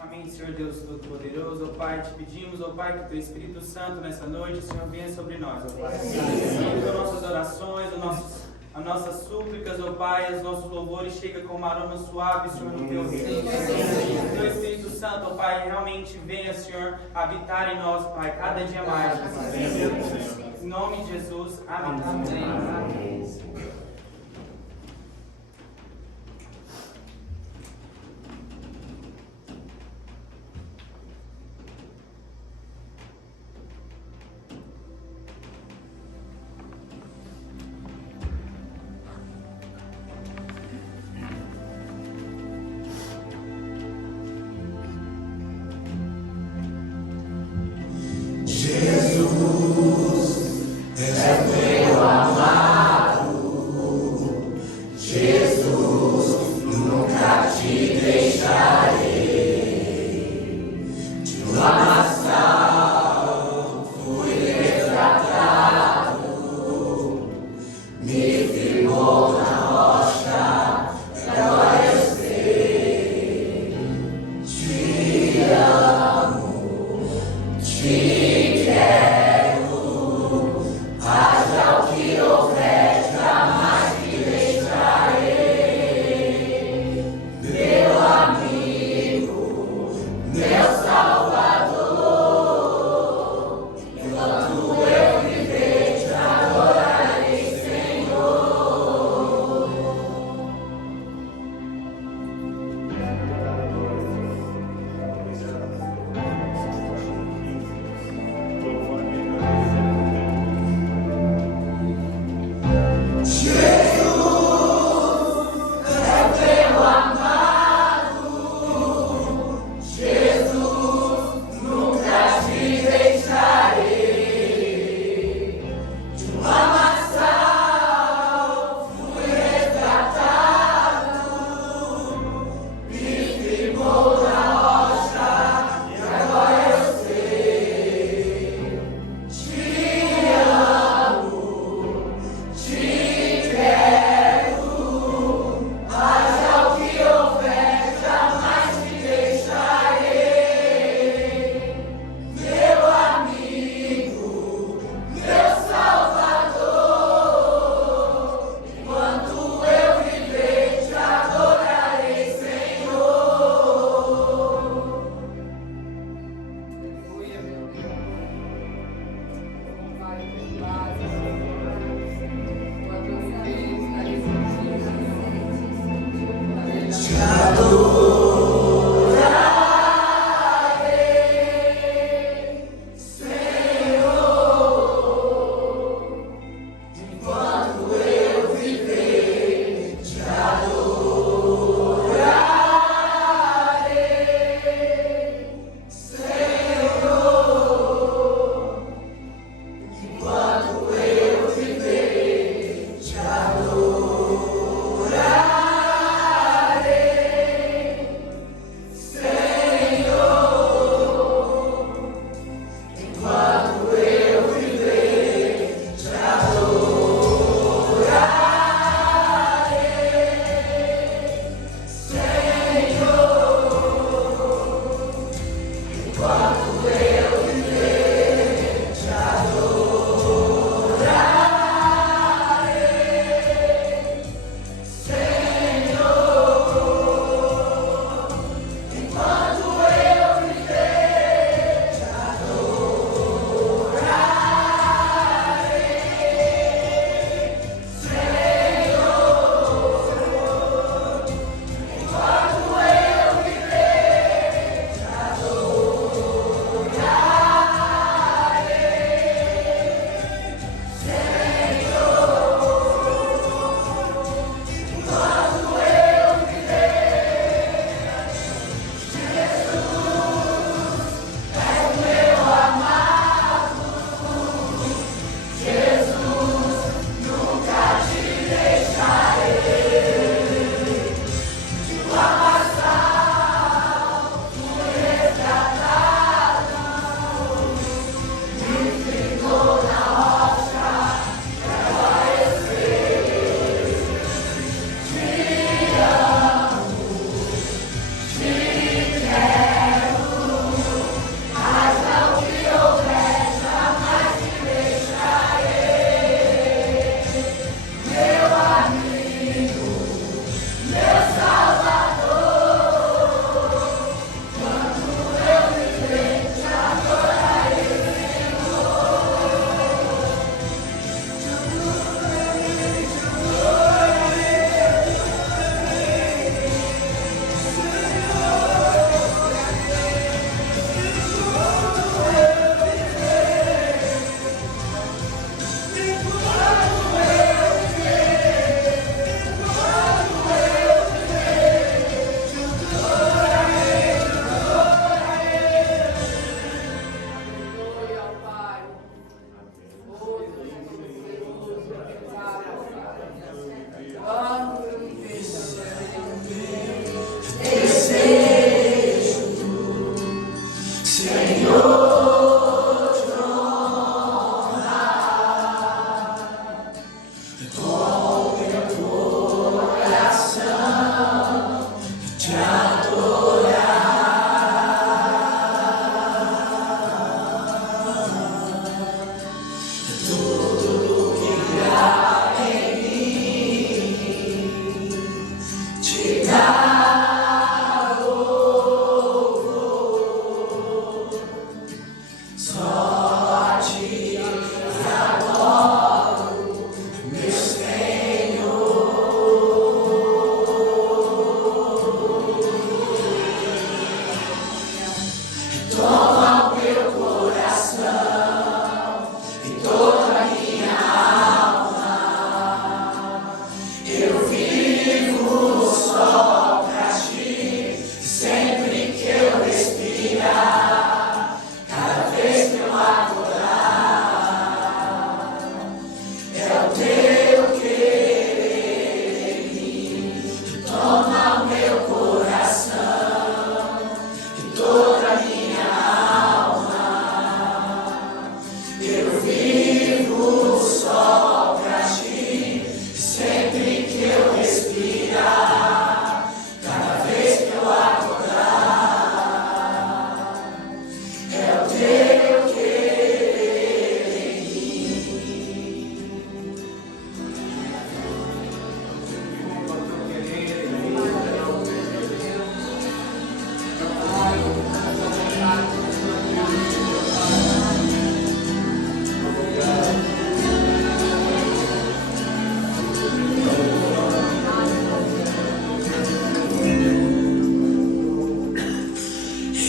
Amém, Senhor Deus Todo-Poderoso. Ó Pai, te pedimos, ó Pai, que o Teu Espírito Santo nessa noite, Senhor, venha sobre nós, ó Pai. Senhor, nossas orações, as nossas súplicas, ó Pai, os nossos louvores chegam como aroma suave, Senhor, no Teu reino. Que o Teu Espírito Santo, ó Pai, realmente venha, Senhor, habitar em nós, Pai, cada dia mais. Em nome de Jesus, amém. Amém. Jesus é teu amado.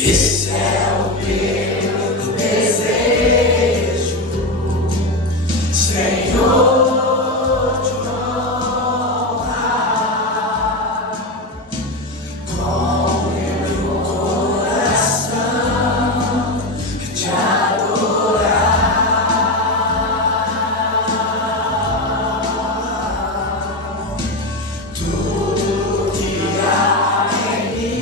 Esse é o meu desejo, Senhor, te honrar com meu coração, te adorar. Tudo que há em mim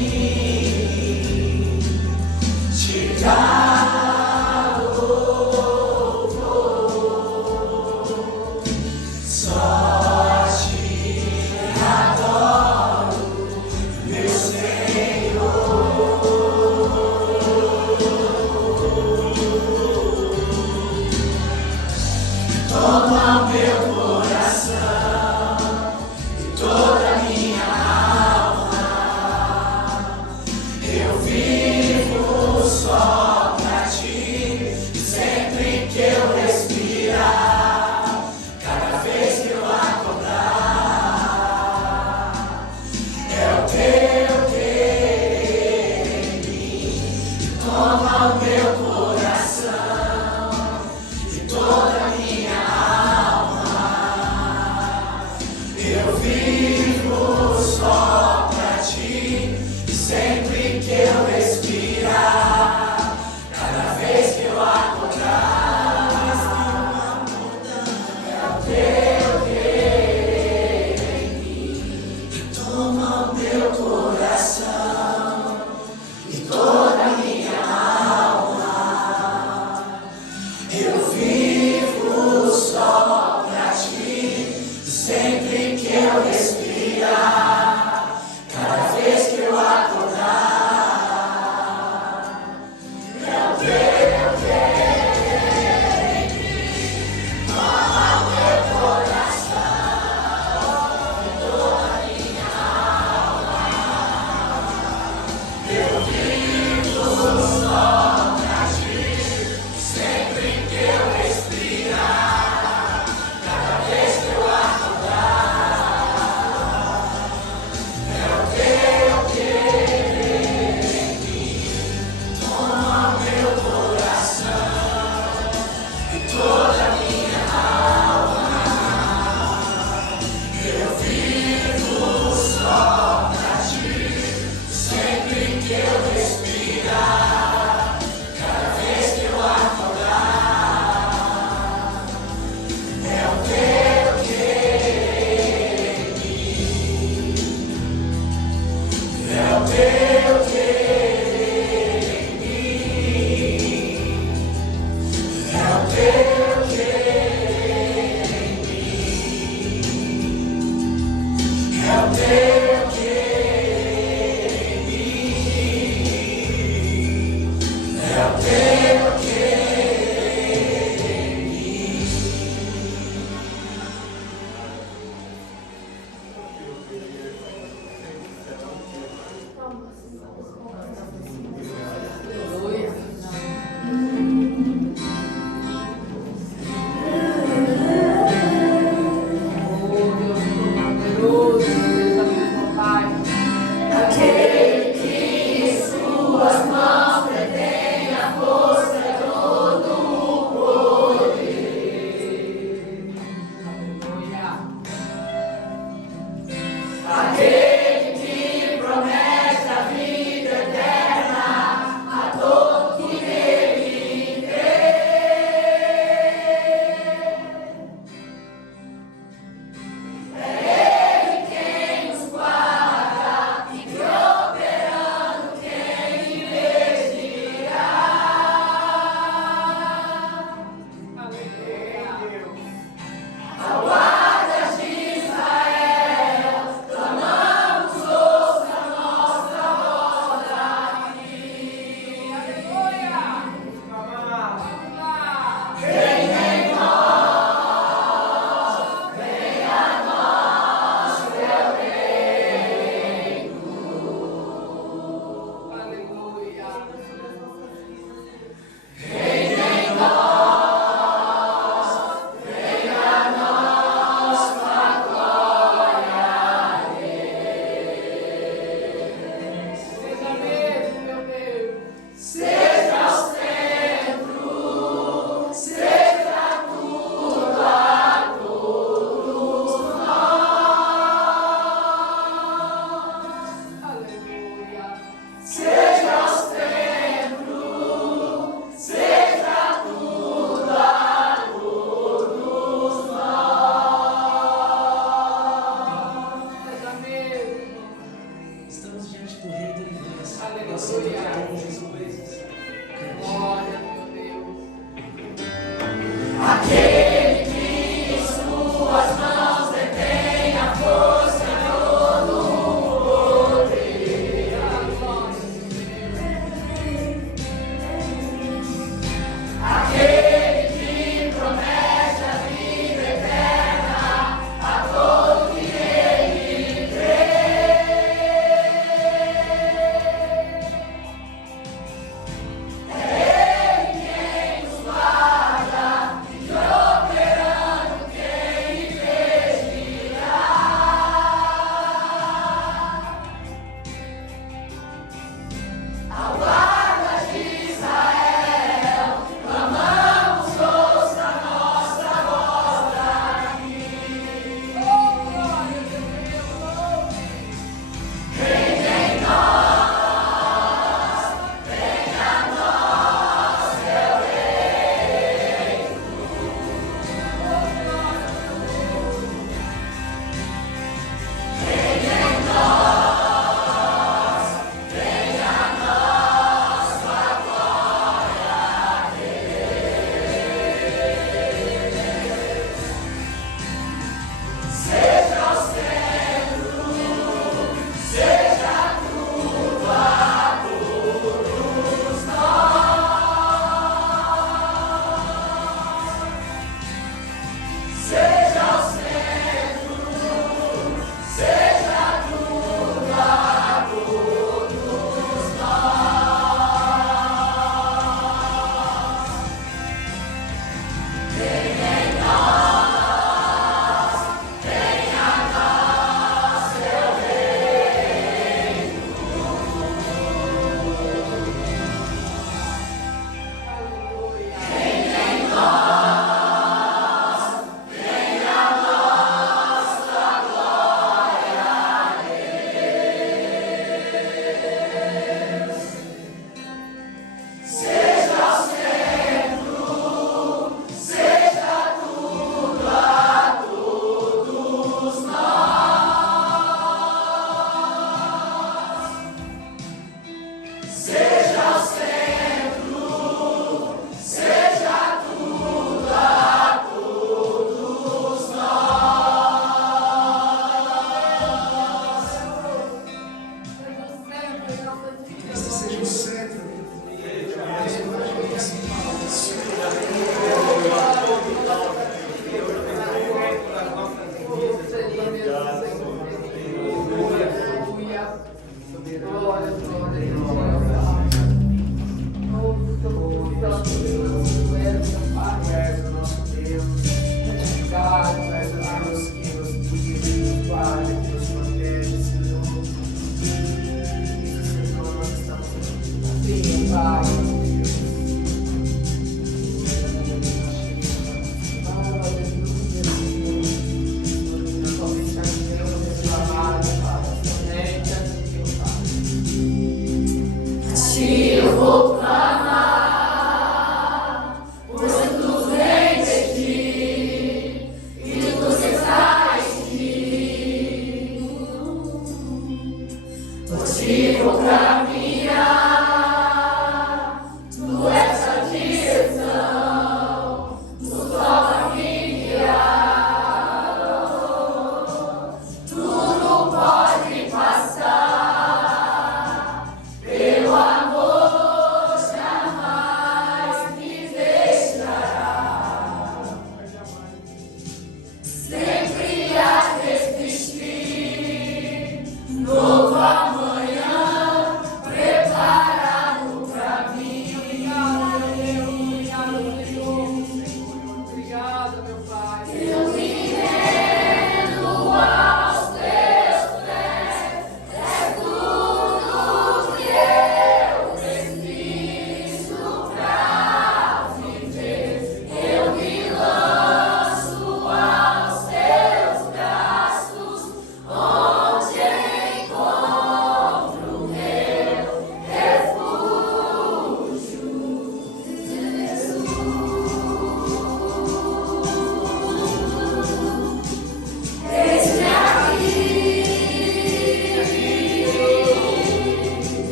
Sim.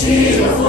Eu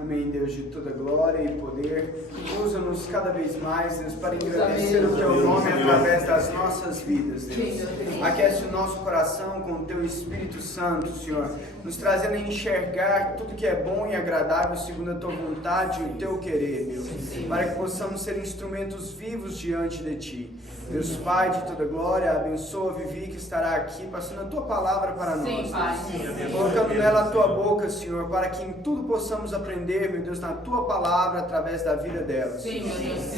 Amém, Deus de toda glória e poder. Usa-nos cada vez mais, Deus, para engrandecer o Teu nome através das nossas vidas, Deus. Aquece o nosso coração com o Teu Espírito Santo, Senhor, nos trazendo a enxergar tudo que é bom e agradável segundo a Tua vontade e o Teu querer, Deus, para que possamos ser instrumentos vivos diante de Ti. Deus Pai de toda glória, abençoa a Vivi que estará aqui passando a Tua palavra para nós, Deus. Colocando nela a Tua boca, Senhor, para que em tudo possamos aprender, meu Deus, na Tua palavra através da vida dela.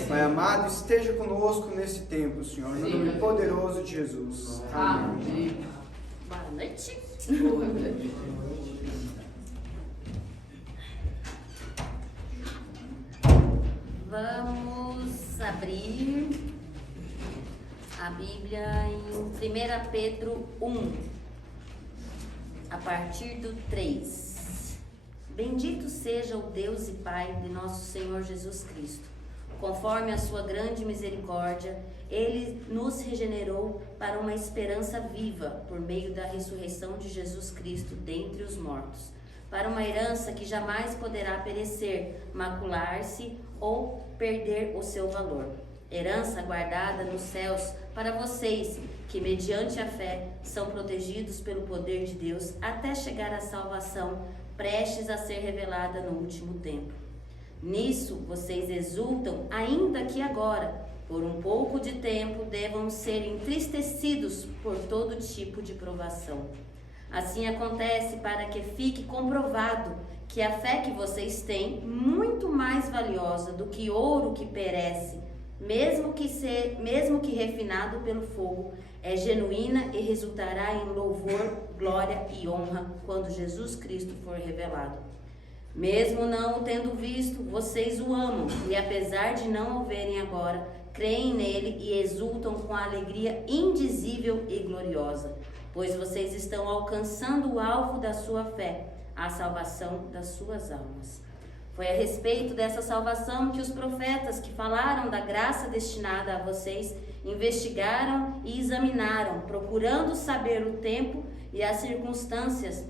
Pai amado, esteja conosco nesse tempo, Senhor, no nome poderoso de Jesus. Amém. Boa noite. Vamos abrir a Bíblia em 1 Pedro 1, a partir do 3. Bendito seja o Deus e Pai de nosso Senhor Jesus Cristo. Conforme a sua grande misericórdia, Ele nos regenerou para uma esperança viva por meio da ressurreição de Jesus Cristo dentre os mortos, para uma herança que jamais poderá perecer, macular-se ou perder o seu valor. Herança guardada nos céus para vocês, que mediante a fé são protegidos pelo poder de Deus até chegar à salvação prestes a ser revelada no último tempo. Nisso vocês exultam, ainda que agora, por um pouco de tempo, devam ser entristecidos por todo tipo de provação. Assim acontece para que fique comprovado que a fé que vocês têm, muito mais valiosa do que ouro que perece, mesmo que refinado pelo fogo, é genuína e resultará em louvor, glória e honra quando Jesus Cristo for revelado. Mesmo não o tendo visto, vocês o amam e, apesar de não o verem agora, creem nele e exultam com alegria indizível e gloriosa, pois vocês estão alcançando o alvo da sua fé, a salvação das suas almas. Foi a respeito dessa salvação que os profetas que falaram da graça destinada a vocês investigaram e examinaram, procurando saber o tempo e as circunstâncias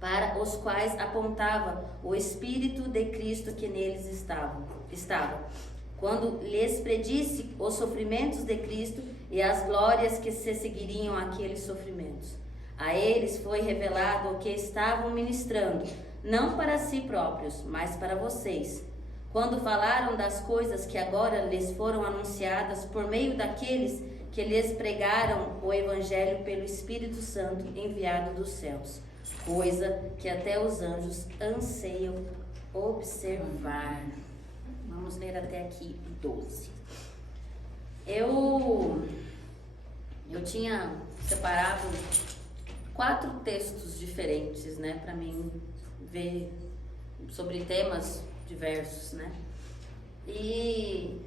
para os quais apontava o Espírito de Cristo que neles estava. Quando lhes predisse os sofrimentos de Cristo e as glórias que se seguiriam àqueles sofrimentos. A eles foi revelado o que estavam ministrando, não para si próprios, mas para vocês. Quando falaram das coisas que agora lhes foram anunciadas por meio daqueles que lhes pregaram o Evangelho pelo Espírito Santo enviado dos céus, coisa que até os anjos anseiam observar. Vamos ler até aqui 12. Eu tinha separado 4 textos diferentes, né, para mim ver sobre temas diversos, né? E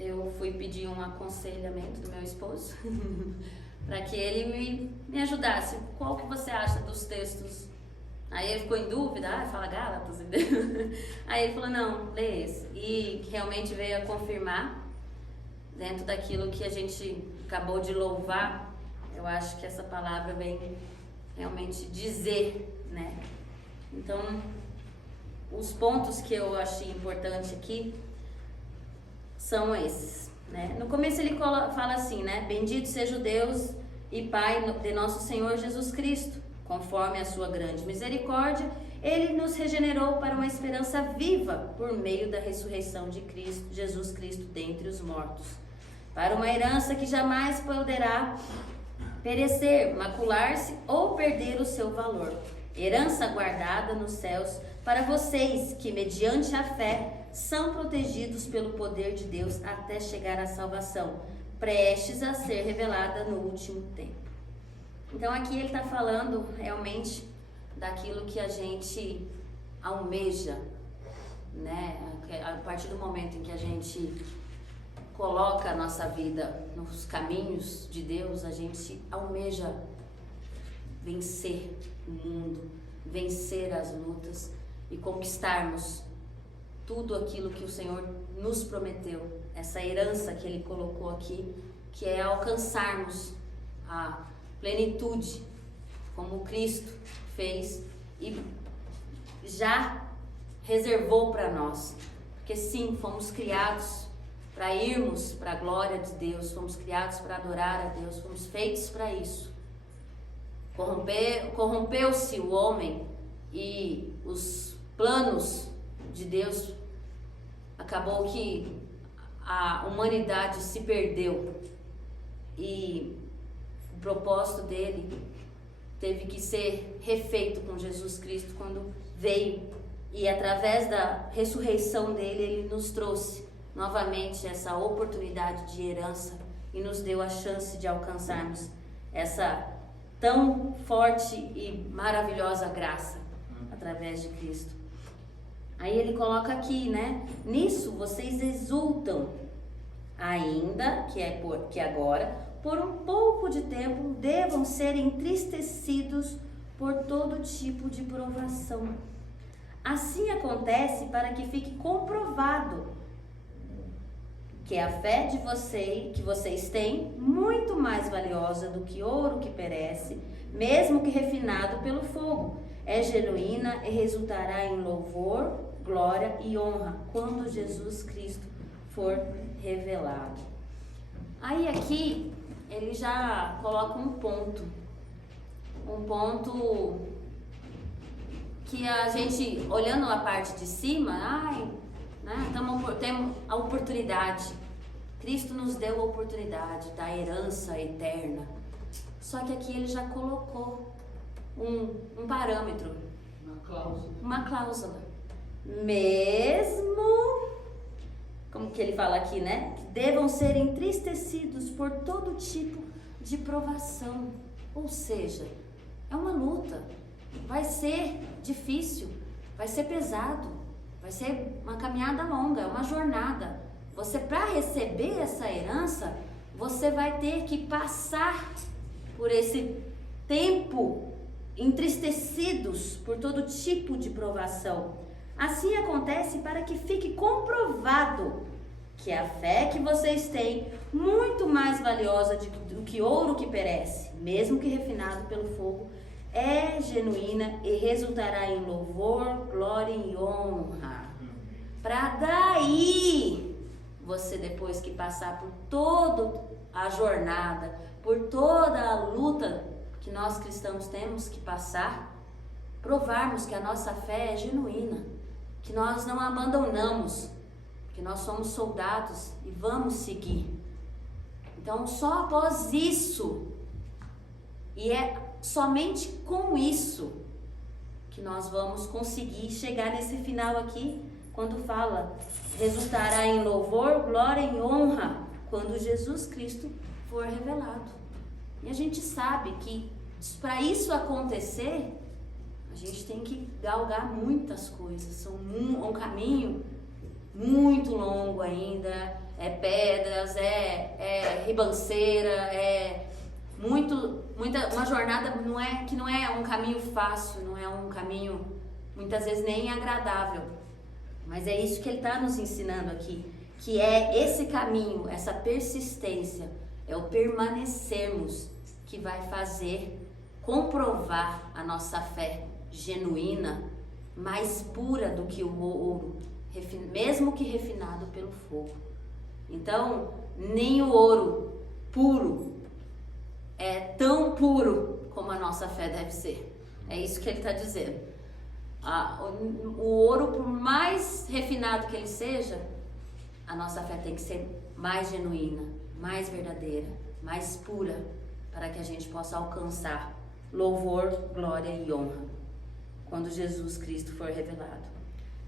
eu fui pedir um aconselhamento do meu esposo para que ele me ajudasse. Qual que você acha dos textos? Aí ele ficou em dúvida, fala Gálatas, entendeu? Aí ele falou, não, lê esse. E realmente veio a confirmar, dentro daquilo que a gente acabou de louvar, eu acho que essa palavra vem realmente dizer, né? Então, os pontos que eu achei importante aqui são esses, né? No começo ele fala assim, né? Bendito seja o Deus e Pai de nosso Senhor Jesus Cristo. Conforme a sua grande misericórdia, Ele nos regenerou para uma esperança viva por meio da ressurreição de Cristo, Jesus Cristo dentre os mortos, para uma herança que jamais poderá perecer, macular-se ou perder o seu valor. Herança guardada nos céus para vocês que, mediante a fé, são protegidos pelo poder de Deus até chegar à salvação, prestes a ser revelada no último tempo. Então aqui ele está falando realmente daquilo que a gente almeja, né? A partir do momento em que a gente coloca a nossa vida nos caminhos de Deus, a gente almeja vencer o mundo, vencer as lutas e conquistarmos tudo aquilo que o Senhor nos prometeu, essa herança que Ele colocou aqui, que é alcançarmos a plenitude, como Cristo fez e já reservou para nós, porque sim, fomos criados para irmos para a glória de Deus, fomos criados para adorar a Deus, fomos feitos para isso. Corrompeu-se o homem e os planos de Deus, acabou que a humanidade se perdeu e o propósito dele teve que ser refeito com Jesus Cristo quando veio, e através da ressurreição dele, ele nos trouxe novamente essa oportunidade de herança e nos deu a chance de alcançarmos essa tão forte e maravilhosa graça através de Cristo. Aí ele coloca aqui, né? Nisso vocês exultam, ainda que agora, por um pouco de tempo, devam ser entristecidos por todo tipo de provação. Assim acontece para que fique comprovado que a fé que vocês têm, muito mais valiosa do que ouro que perece, mesmo que refinado pelo fogo, é genuína e resultará em louvor, glória e honra quando Jesus Cristo for revelado. Aí aqui ele já coloca um ponto que a gente, olhando a parte de cima, temos a oportunidade. Cristo nos deu a oportunidade da herança eterna. Só que aqui ele já colocou um parâmetro, uma cláusula. Mesmo, como que ele fala aqui, né? Que devam ser entristecidos por todo tipo de provação. Ou seja, é uma luta. Vai ser difícil, vai ser pesado, vai ser uma caminhada longa, uma jornada. Você, para receber essa herança, você vai ter que passar por esse tempo entristecidos por todo tipo de provação. Assim acontece para que fique comprovado que a fé que vocês têm, muito mais valiosa do que ouro que perece, mesmo que refinado pelo fogo, é genuína e resultará em louvor, glória e honra. Para daí, você depois que passar por toda a jornada, por toda a luta que nós cristãos temos que passar, provarmos que a nossa fé é genuína, que nós não abandonamos, que nós somos soldados e vamos seguir. Então, só após isso, e é somente com isso que nós vamos conseguir chegar nesse final aqui, quando fala, resultará em louvor, glória e honra, quando Jesus Cristo for revelado. E a gente sabe que para isso acontecer, a gente tem que galgar muitas coisas, são um caminho muito longo ainda, é pedras, é ribanceira, uma jornada que não é um caminho fácil, não é um caminho muitas vezes nem agradável, mas é isso que ele está nos ensinando aqui, que é esse caminho, essa persistência, é o permanecermos que vai fazer comprovar a nossa fé genuína, mais pura do que o ouro, mesmo que refinado pelo fogo. Então, nem o ouro puro é tão puro como a nossa fé deve ser. É isso que ele está dizendo. O ouro, por mais refinado que ele seja, a nossa fé tem que ser mais genuína, mais verdadeira, mais pura, para que a gente possa alcançar louvor, glória e honra quando Jesus Cristo for revelado.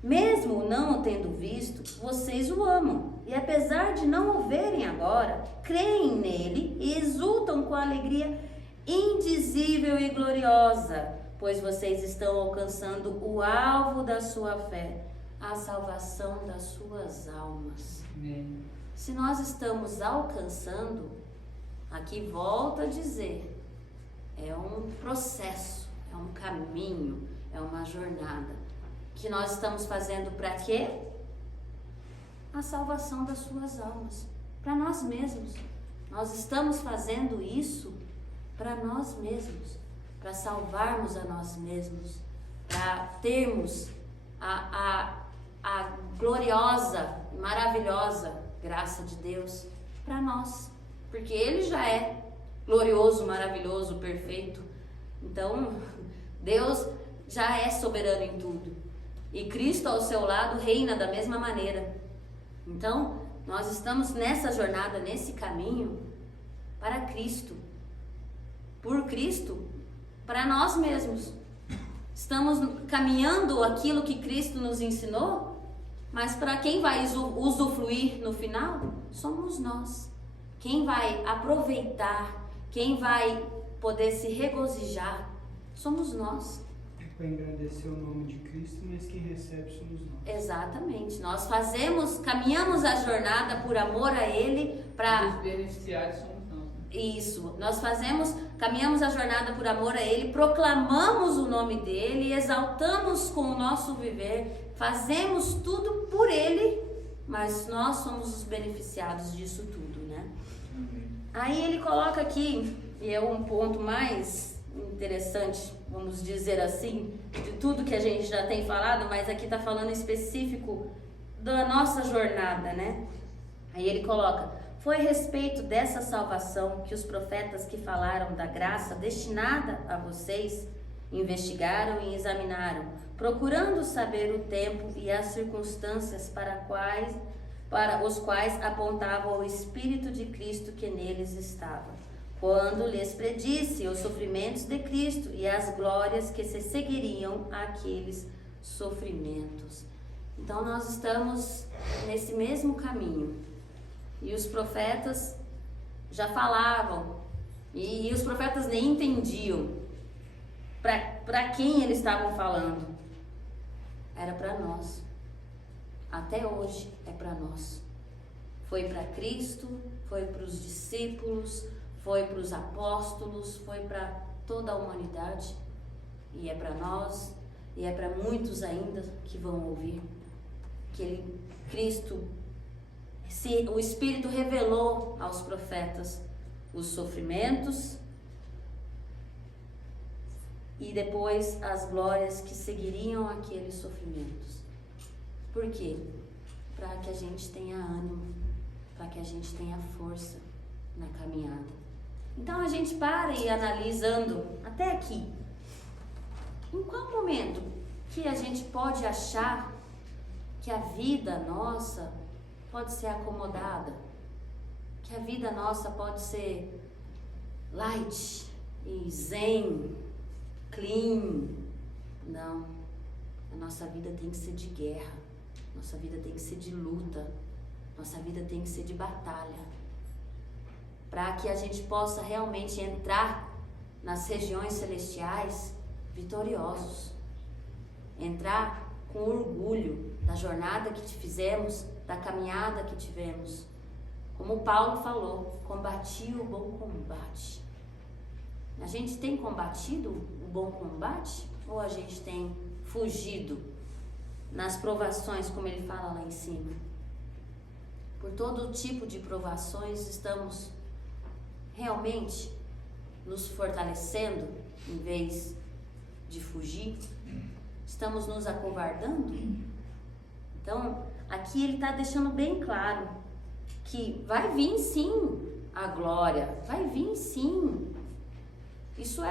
Mesmo não o tendo visto, vocês o amam, e apesar de não o verem agora, creem nele e exultam com alegria indizível e gloriosa, pois vocês estão alcançando o alvo da sua fé, a salvação das suas almas. Amém. Se nós estamos alcançando, aqui volta a dizer, é um processo, é um caminho, é uma jornada, que nós estamos fazendo para quê? A salvação das suas almas, para nós mesmos. Nós estamos fazendo isso para nós mesmos, para salvarmos a nós mesmos, para termos a gloriosa, maravilhosa graça de Deus para nós, porque Ele já é glorioso, maravilhoso, perfeito. Então, Deus já é soberano em tudo. E Cristo ao seu lado reina da mesma maneira. Então, nós estamos nessa jornada, nesse caminho, para Cristo. Por Cristo, para nós mesmos. Estamos caminhando aquilo que Cristo nos ensinou, mas para quem vai usufruir no final, somos nós. Quem vai aproveitar, quem vai poder se regozijar, somos nós. Para engrandecer o nome de Cristo, mas quem recebe somos nós. Exatamente. Nós caminhamos a jornada por amor a Ele, para os beneficiários somos nós. Isso. Nós caminhamos a jornada por amor a Ele, proclamamos o nome dEle, exaltamos com o nosso viver, fazemos tudo por Ele, mas nós somos os beneficiados disso tudo, né? Aí ele coloca aqui, e é um ponto mais interessante, vamos dizer assim, de tudo que a gente já tem falado, mas aqui está falando específico da nossa jornada, né? Aí ele coloca, foi a respeito dessa salvação que os profetas que falaram da graça destinada a vocês investigaram e examinaram, procurando saber o tempo e as circunstâncias para os quais apontava o Espírito de Cristo que neles estava, quando lhes predisse os sofrimentos de Cristo e as glórias que se seguiriam àqueles sofrimentos. Então nós estamos nesse mesmo caminho, e os profetas já falavam, e os profetas nem entendiam para quem eles estavam falando. Era para nós. Até hoje é para nós. Foi para Cristo, foi para os discípulos, foi para os apóstolos, foi para toda a humanidade, e é para nós, e é para muitos ainda que vão ouvir. Que Cristo, o Espírito revelou aos profetas os sofrimentos e depois as glórias que seguiriam aqueles sofrimentos. Por quê? Para que a gente tenha ânimo, para que a gente tenha força na caminhada. Então a gente para e analisando até aqui. Em qual momento que a gente pode achar que a vida nossa pode ser acomodada? Que a vida nossa pode ser light e zen, clean? Não. A nossa vida tem que ser de guerra. Nossa vida tem que ser de luta. Nossa vida tem que ser de batalha. Para que a gente possa realmente entrar nas regiões celestiais vitoriosos. Entrar com orgulho da jornada que fizemos, da caminhada que tivemos. Como Paulo falou, combati o bom combate. A gente tem combatido o bom combate? Ou a gente tem fugido nas provações, como ele fala lá em cima? Por todo tipo de provações, estamos realmente nos fortalecendo em vez de fugir? Estamos nos acovardando? Então, aqui ele está deixando bem claro que vai vir sim a glória, vai vir sim. Isso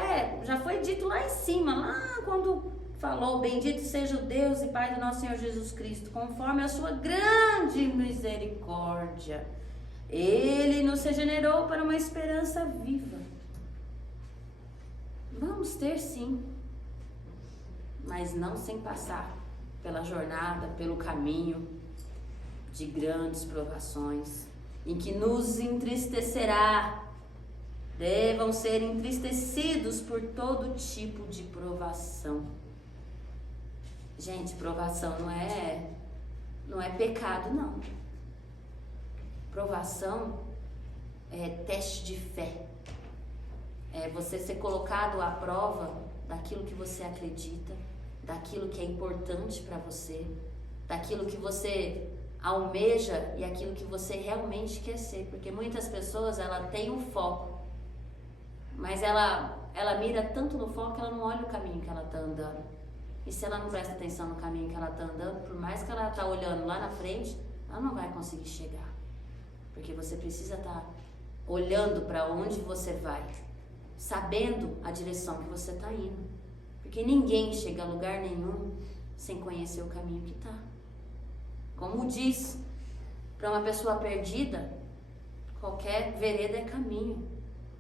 já foi dito lá em cima, lá quando falou: bendito seja o Deus e Pai do nosso Senhor Jesus Cristo, conforme a sua grande misericórdia. Ele nos regenerou para uma esperança viva. Vamos ter sim, mas não sem passar pela jornada, pelo caminho de grandes provações, em que nos entristecerá. Devam ser entristecidos por todo tipo de provação. Gente, provação não é pecado, não. Provação é teste de fé. É você ser colocado à prova daquilo que você acredita, daquilo que é importante para você, daquilo que você almeja e aquilo que você realmente quer ser. Porque muitas pessoas, ela tem um foco, mas ela mira tanto no foco que ela não olha o caminho que ela está andando. E se ela não presta atenção no caminho que ela está andando, por mais que ela está olhando lá na frente, ela não vai conseguir chegar. Porque você precisa estar olhando para onde você vai, sabendo a direção que você está indo. Porque ninguém chega a lugar nenhum sem conhecer o caminho que está. Como diz, para uma pessoa perdida, qualquer vereda é caminho.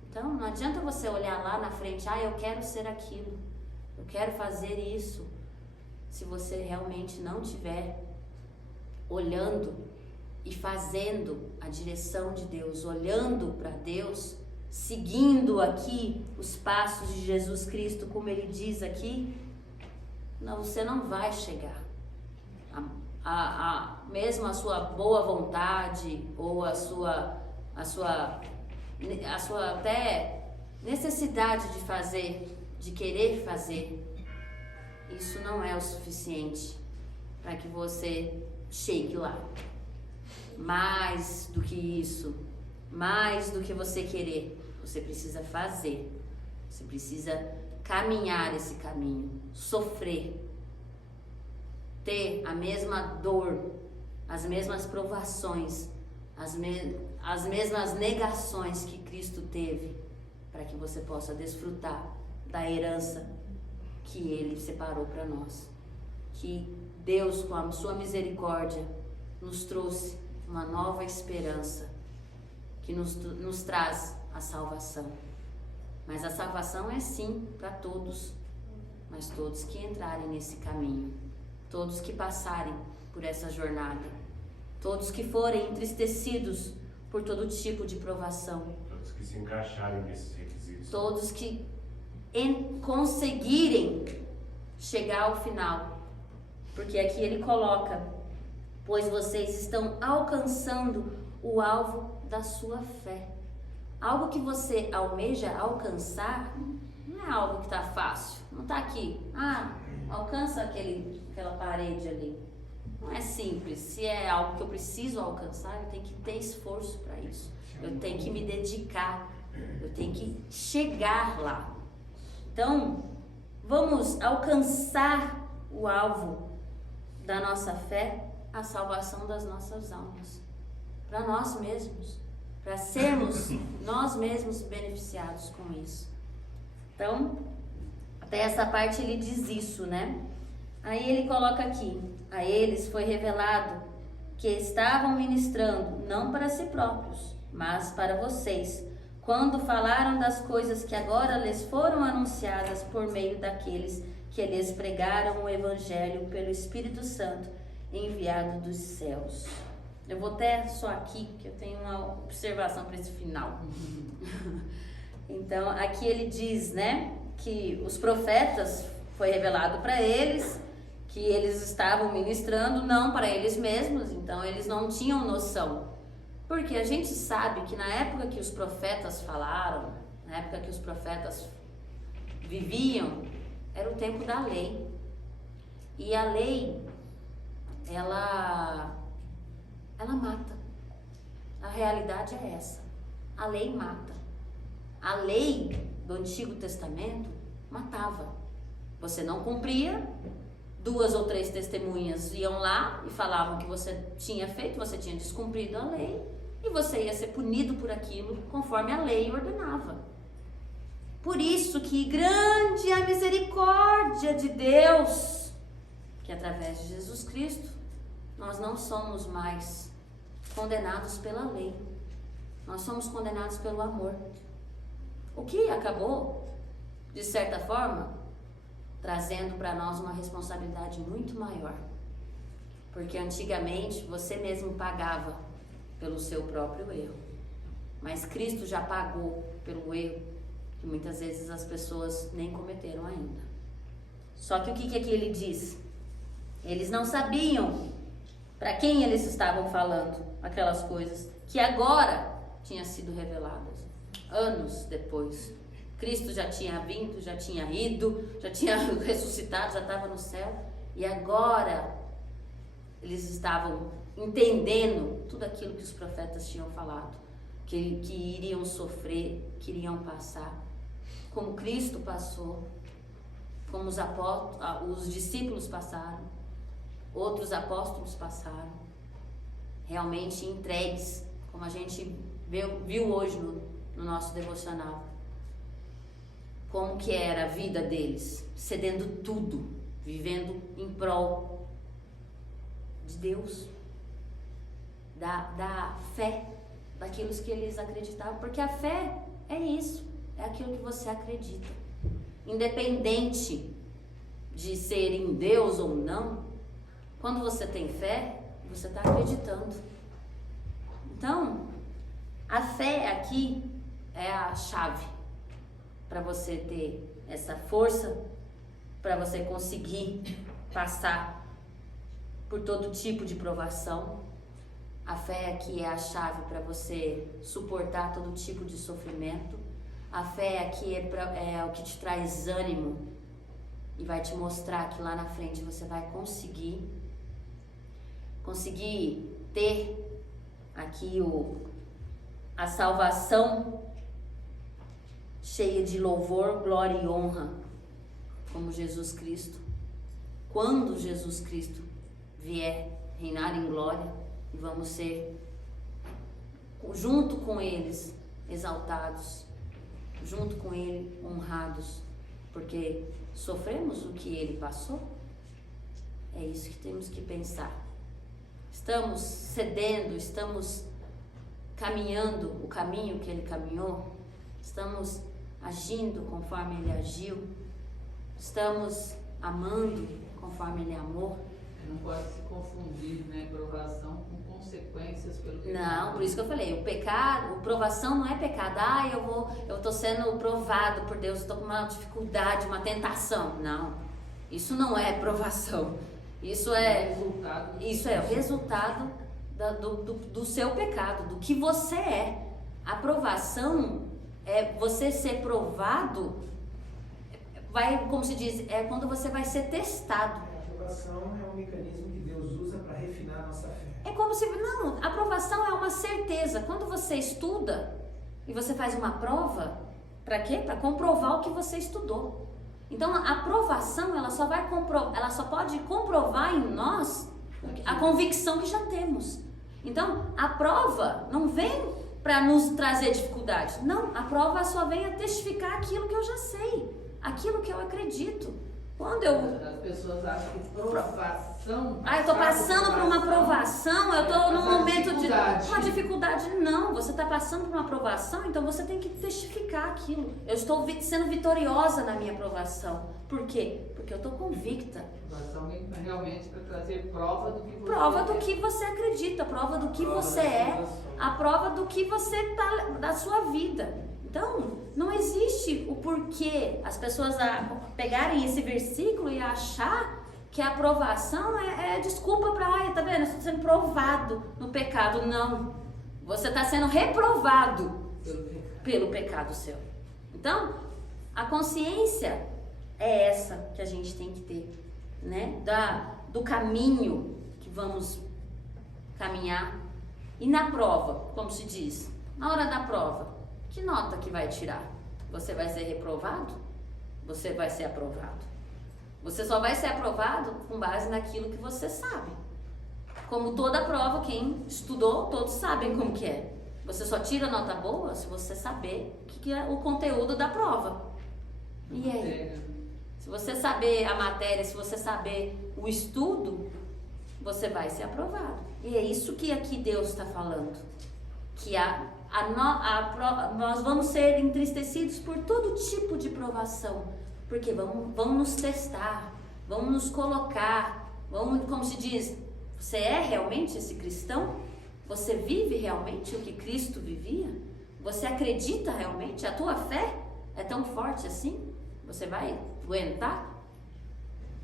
Então não adianta você olhar lá na frente: eu quero ser aquilo, eu quero fazer isso, se você realmente não estiver olhando e fazendo a direção de Deus, olhando para Deus, seguindo aqui os passos de Jesus Cristo, como ele diz aqui. Não, você não vai chegar. Mesmo a sua boa vontade ou a sua até necessidade de fazer, de querer fazer, isso não é o suficiente para que você chegue lá. Mais do que isso, mais do que você querer, você precisa fazer. Você precisa caminhar esse caminho, sofrer, ter a mesma dor, as mesmas provações, as mesmas negações que Cristo teve, para que você possa desfrutar da herança que Ele separou para nós. Que Deus, com a sua misericórdia, nos trouxe uma nova esperança, que nos traz a salvação. Mas a salvação é sim para todos, mas todos que entrarem nesse caminho, todos que passarem por essa jornada, todos que forem entristecidos por todo tipo de provação, Todos que se encaixarem nesses requisitos. todos que conseguirem chegar ao final, porque aqui ele coloca: pois vocês estão alcançando o alvo da sua fé. Algo que você almeja alcançar não é algo que está fácil, não está aqui, alcança aquela parede ali. Não é simples. Se é algo que eu preciso alcançar, eu tenho que ter esforço para isso, eu tenho que me dedicar, eu tenho que chegar lá. Então, vamos alcançar o alvo da nossa fé, a salvação das nossas almas, para nós mesmos, para sermos nós mesmos beneficiados com isso. Então, até essa parte ele diz isso, né? Aí ele coloca aqui: a eles foi revelado que estavam ministrando não para si próprios, mas para vocês, quando falaram das coisas que agora lhes foram anunciadas por meio daqueles que lhes pregaram o Evangelho pelo Espírito Santo enviado dos céus. Eu vou até só aqui, que eu tenho uma observação para esse final. Então, aqui ele diz, né, que os profetas foi revelado para eles, que eles estavam ministrando não para eles mesmos, então eles não tinham noção. Porque a gente sabe que na época que os profetas falaram, na época que os profetas viviam, era o tempo da lei. E a lei, ela mata. A realidade é essa. A lei mata. A lei do Antigo Testamento matava. Você não cumpria, 2 ou 3 testemunhas iam lá e falavam que você tinha feito, você tinha descumprido a lei, e você ia ser punido por aquilo conforme a lei ordenava. Por isso que grande é a misericórdia de Deus, que através de Jesus Cristo nós não somos mais condenados pela lei, nós somos condenados pelo amor. O que acabou, de certa forma, trazendo para nós uma responsabilidade muito maior, porque antigamente você mesmo pagava pelo seu próprio erro, mas Cristo já pagou pelo erro que muitas vezes as pessoas nem cometeram ainda. Só que o que aqui ele diz? Eles não sabiam para quem eles estavam falando aquelas coisas que agora tinham sido reveladas, anos depois. Cristo já tinha vindo, já tinha ido, já tinha ressuscitado, já estava no céu, e agora eles estavam entendendo tudo aquilo que os profetas tinham falado, que iriam sofrer, que iriam passar, como Cristo passou, como os discípulos passaram, outros apóstolos passaram, realmente entregues, como a gente viu hoje no nosso devocional. Como que era a vida deles, cedendo tudo, vivendo em prol de Deus, da fé, daquilo que eles acreditavam, porque a fé é isso, é aquilo que você acredita, independente de ser em Deus ou não. Quando você tem fé, você está acreditando. Então, a fé aqui é a chave para você ter essa força, para você conseguir passar por todo tipo de provação. A fé aqui é a chave para você suportar todo tipo de sofrimento. A fé aqui é o que te traz ânimo e vai te mostrar que lá na frente você vai conseguir ter aqui a salvação cheia de louvor, glória e honra, como Jesus Cristo. Quando Jesus Cristo vier reinar em glória, e vamos ser junto com eles exaltados, junto com ele honrados, porque sofremos o que ele passou. É isso que temos que pensar. Estamos cedendo, estamos caminhando o caminho que ele caminhou, estamos agindo conforme ele agiu, estamos amando conforme ele amou. Não pode se confundir, né, provação com consequências pelo pecado. Não, por isso que eu falei, o pecado, provação não é pecado. Ah, eu tô sendo provado por Deus, estou com uma dificuldade, uma tentação. Não, isso não é provação. Isso é o resultado do seu pecado, do que você é. A provação é você ser provado, como se diz, é quando você vai ser testado. A aprovação é um mecanismo que Deus usa para refinar a nossa fé. É como se, não, a aprovação é uma certeza. Quando você estuda e você faz uma prova, para quê? Para comprovar o que você estudou. Então a aprovação, ela só pode comprovar em nós a convicção que já temos. Então a prova não vem para nos trazer dificuldade. Não, a prova só vem a testificar aquilo que eu já sei, aquilo que eu acredito. As pessoas acham que provação... eu tô passando por uma provação, eu tô num momento de uma dificuldade. Não, você tá passando por uma provação, então você tem que testificar aquilo. Eu estou sendo vitoriosa na minha provação. Por quê? Porque eu tô convicta. A provação vem realmente para trazer prova do que você Prova do que você acredita, prova do que você é, a prova do que você tá, da sua vida. Então, não existe o porquê as pessoas pegarem esse versículo e achar que a aprovação é desculpa para, tá vendo, eu estou sendo provado no pecado. Não, você está sendo reprovado pelo pecado seu. Então, a consciência é essa que a gente tem que ter, né? Do caminho que vamos caminhar. E na prova, como se diz, na hora da prova, que nota que vai tirar? Você vai ser reprovado? Você vai ser aprovado? Você só vai ser aprovado com base naquilo que você sabe. Como toda prova, quem estudou, todos sabem como que é. Você só tira nota boa se você saber o que é o conteúdo da prova. E aí? Se você saber a matéria, se você saber o estudo, você vai ser aprovado. E é isso que aqui Deus está falando. Que nós vamos ser entristecidos por todo tipo de provação, porque vão nos testar, vão nos colocar, como se diz, você é realmente esse cristão? Você vive realmente o que Cristo vivia? Você acredita realmente? A tua fé é tão forte assim? Você vai aguentar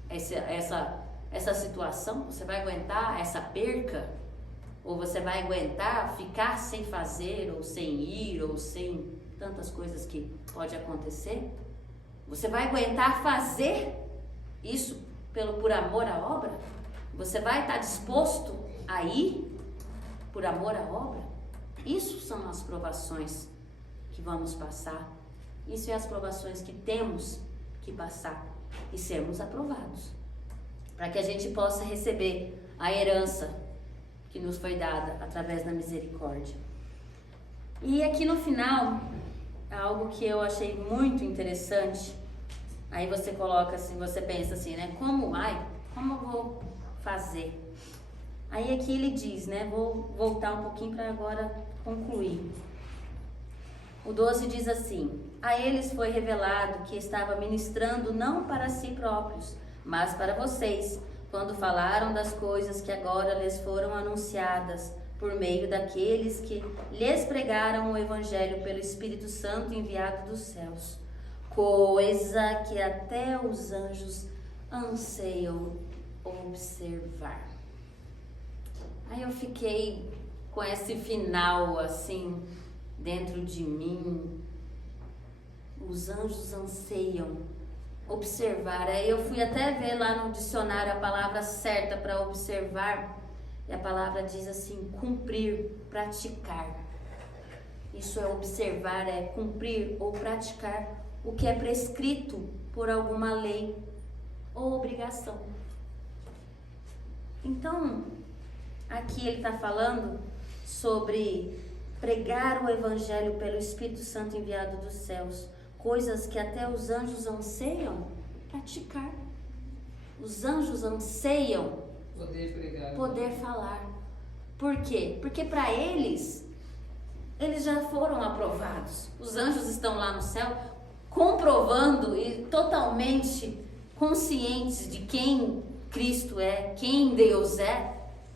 essa situação? Você vai aguentar essa perca? Ou você vai aguentar ficar sem fazer, ou sem ir, ou sem tantas coisas que pode acontecer? Você vai aguentar fazer isso por amor à obra? Você vai estar disposto a ir por amor à obra? Isso são as provações que vamos passar. Isso é as provações que temos que passar e sermos aprovados, para que a gente possa receber a herança que nos foi dada através da misericórdia. E aqui no final, algo que eu achei muito interessante, aí você coloca assim, você pensa assim, né, como eu vou fazer? Aí aqui ele diz, né, vou voltar um pouquinho para agora concluir. O 12 diz assim: a eles foi revelado que estava ministrando não para si próprios, mas para vocês, quando falaram das coisas que agora lhes foram anunciadas por meio daqueles que lhes pregaram o Evangelho pelo Espírito Santo enviado dos céus, coisa que até os anjos anseiam observar. Aí eu fiquei com esse final assim dentro de mim. Os anjos anseiam observar. Aí eu fui até ver lá no dicionário a palavra certa para observar, e a palavra diz assim: cumprir, praticar. Isso é observar, é cumprir ou praticar o que é prescrito por alguma lei ou obrigação. Então, aqui ele está falando sobre pregar o Evangelho pelo Espírito Santo enviado dos céus, coisas que até os anjos anseiam praticar. Os anjos anseiam Poder pregar. poder falar. Por quê? Porque para eles já foram aprovados. Os anjos estão lá no céu comprovando e totalmente conscientes de quem Cristo é, quem Deus é.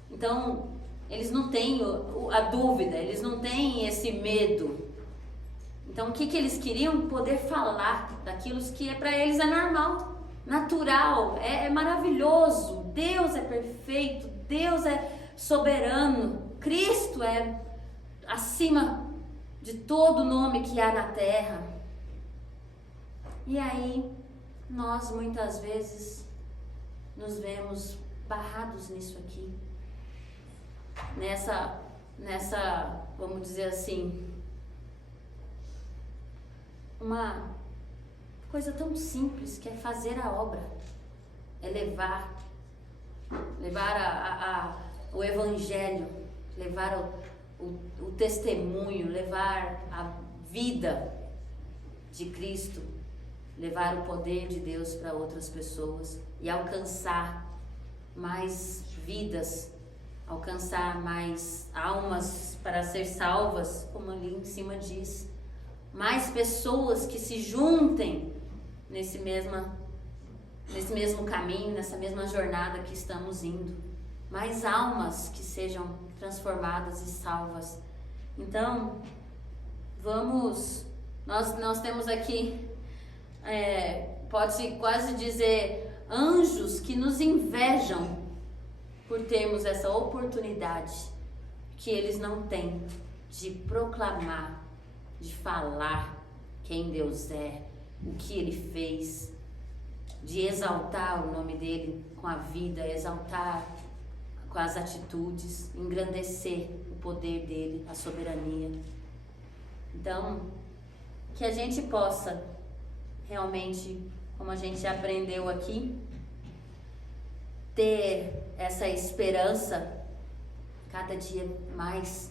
Então, eles não têm a dúvida, eles não têm esse medo. Então, o que eles queriam? Poder falar daquilo que para eles é normal, natural, é maravilhoso. Deus é perfeito, Deus é soberano, Cristo é acima de todo nome que há na terra. E aí, nós muitas vezes nos vemos barrados nisso aqui, nessa, vamos dizer assim, uma coisa tão simples que é fazer a obra, é levar o Evangelho, levar o testemunho, levar a vida de Cristo, levar o poder de Deus para outras pessoas e alcançar mais vidas, alcançar mais almas para ser salvas, como ali em cima diz. Mais pessoas que se juntem nesse mesmo caminho, nessa mesma jornada que estamos indo. Mais almas que sejam transformadas e salvas. Então, nós temos aqui, pode-se quase dizer, anjos que nos invejam por termos essa oportunidade que eles não têm de proclamar, de falar quem Deus é, o que Ele fez, de exaltar o nome dEle com a vida, exaltar com as atitudes, engrandecer o poder dEle, a soberania. Então, que a gente possa realmente, como a gente aprendeu aqui, ter essa esperança cada dia mais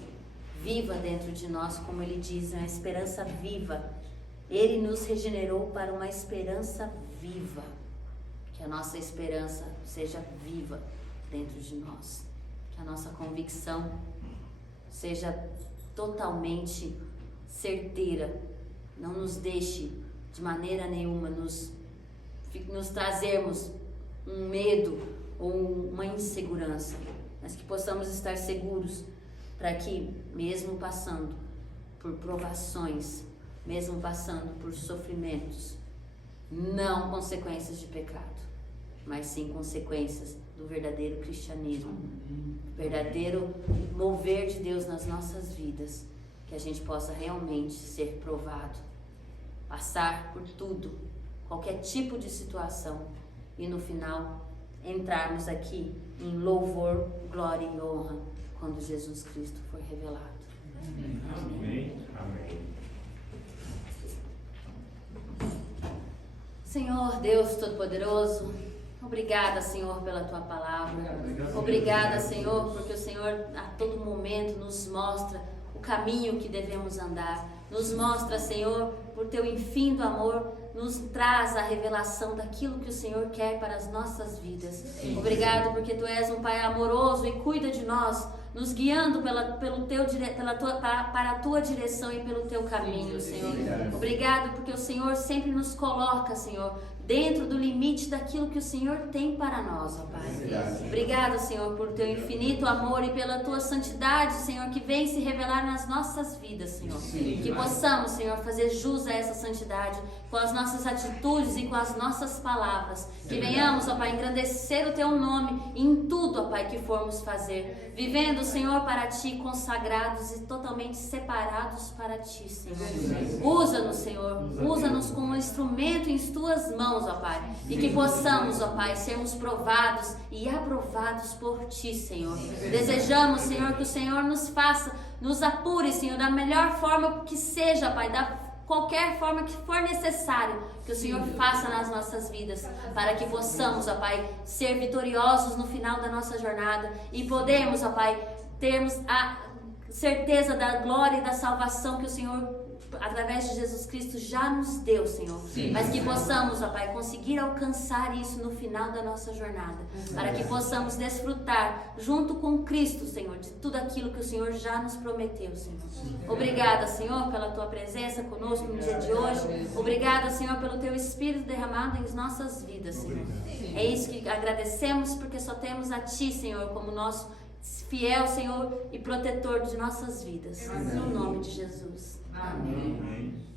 viva dentro de nós, como ele diz, uma esperança viva. Ele nos regenerou para uma esperança viva. Que a nossa esperança seja viva dentro de nós. Que a nossa convicção seja totalmente certeira. Não nos deixe de maneira nenhuma nos trazermos um medo ou uma insegurança, mas que possamos estar seguros para que, mesmo passando por provações, mesmo passando por sofrimentos, não consequências de pecado, mas sim consequências do verdadeiro cristianismo, verdadeiro mover de Deus nas nossas vidas, que a gente possa realmente ser provado, passar por tudo, qualquer tipo de situação, e no final entrarmos aqui em louvor, glória e honra quando Jesus Cristo for revelado. Amém. Amém. Senhor Deus Todo-Poderoso, obrigada, Senhor, pela Tua palavra. Obrigada, Senhor, porque o Senhor a todo momento nos mostra o caminho que devemos andar. Nos mostra, Senhor, por Teu infindo amor, nos traz a revelação daquilo que o Senhor quer para as nossas vidas. Obrigado porque Tu és um Pai amoroso e cuida de nós, nos guiando para a Tua direção e pelo Teu caminho, Senhor. Obrigado porque o Senhor sempre nos coloca, Senhor, dentro do limite daquilo que o Senhor tem para nós, ó Pai. Obrigado, Senhor, por Teu infinito amor e pela Tua santidade, Senhor, que vem se revelar nas nossas vidas, Senhor. Que possamos, Senhor, fazer jus a essa santidade com as nossas atitudes e com as nossas palavras. Que venhamos, ó Pai, engrandecer o Teu nome em tudo, ó Pai, que formos fazer. Vivendo, Senhor, para Ti, consagrados e totalmente separados para Ti, Senhor. Usa-nos, Senhor. Usa-nos como um instrumento em Tuas mãos, ó Pai. E que possamos, ó Pai, sermos provados e aprovados por Ti, Senhor. Desejamos, Senhor, que o Senhor nos faça, nos apure, Senhor, da melhor forma que seja, Pai, da qualquer forma que for necessário, que o Senhor faça nas nossas vidas, para que possamos, ó Pai, ser vitoriosos no final da nossa jornada e podemos, ó Pai, termos certeza da glória e da salvação que o Senhor, através de Jesus Cristo, já nos deu, Senhor. Mas que possamos, ó Pai, conseguir alcançar isso no final da nossa jornada. Para que possamos desfrutar, junto com Cristo, Senhor, de tudo aquilo que o Senhor já nos prometeu, Senhor. Obrigada, Senhor, pela Tua presença conosco no dia de hoje. Obrigada, Senhor, pelo Teu Espírito derramado em nossas vidas, Senhor. É isso que agradecemos, porque só temos a Ti, Senhor, como nosso fiel, Senhor, e protetor de nossas vidas. No nome de Jesus. Amém. Amém.